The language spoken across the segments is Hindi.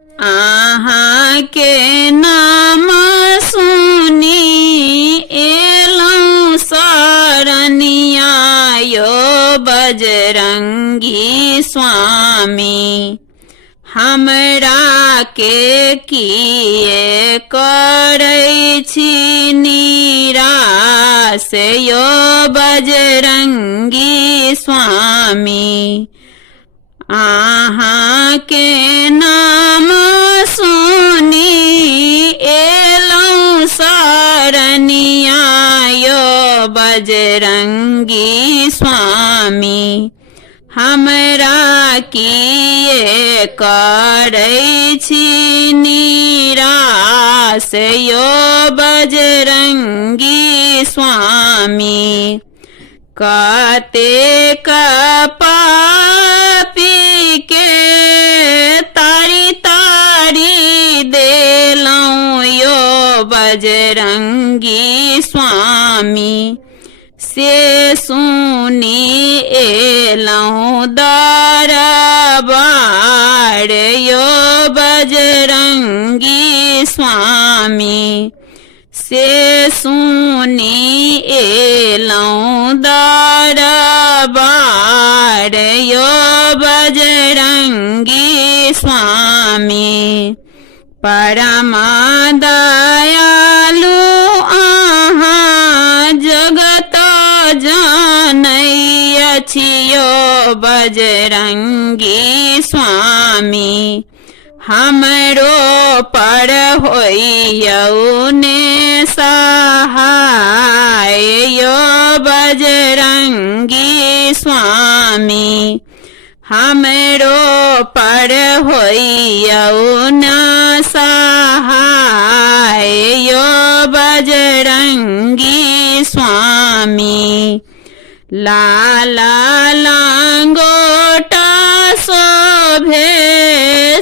आहा के नाम सुनी एलौं शरणिया यो बजरंगी स्वामी। हमरा के किए करै छी निराश यो बजरंगी स्वामी। आहा के नाम सुनी एलौं शरणिया यो बजरंगी स्वामी। हमरा किए करै छी निराश यो बजरंगी स्वामी। कतेक पापी के तारी तारी देलौं यो बजरंगी स्वामी। से सुनी एलौं दरबार यो बजरंगी स्वामी। से सुनी एलौं दरबार यो बजरंगी स्वामी। परम दयालु आहाँ जगत जानैय छियो बजरंगी स्वामी। हमरो पर होइयौ ने सहाय यो बजरंगी स्वामी। हमरो पर होइयौ न सहाय यो बजरंगी स्वामी। लाला लांगोटा शोभे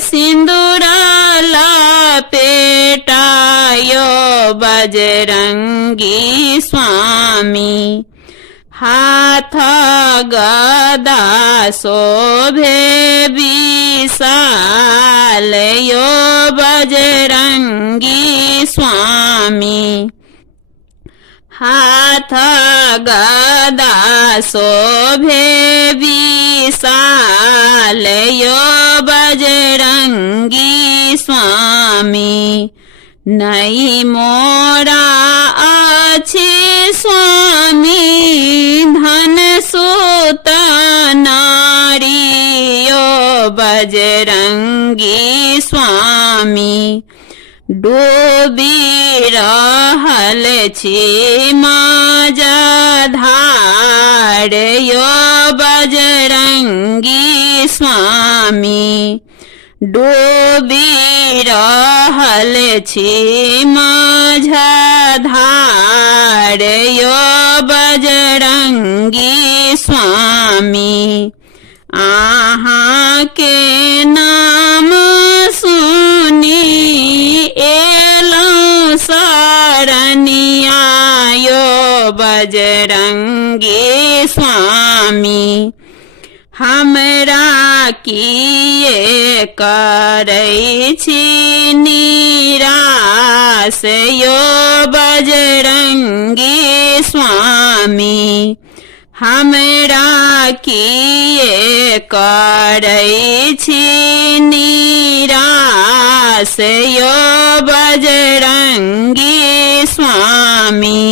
सिंदूर लपेटायो बजरंगी स्वामी। हाथ गदा शोभे विशाल यो बजरंगी स्वामी। हाथ गदा शोभे विशाल यो बजरंगी स्वामी। नहीं मोरा अछि स्वामी धन सुत नारी यो बजरंगी स्वामी। डूबी रहल छी माझधार यो बजरंगी स्वामी। डूबी रहल छी माझधार यो बजरंगी स्वामी। आहाँ के नाम सुनी एलौं शरणिया यो बजरंगी स्वामी। हमरा किए करै छी निराश यो बजरंगी स्वामी। हमरा किए करै छी निराश यो बजरंगी स्वामी।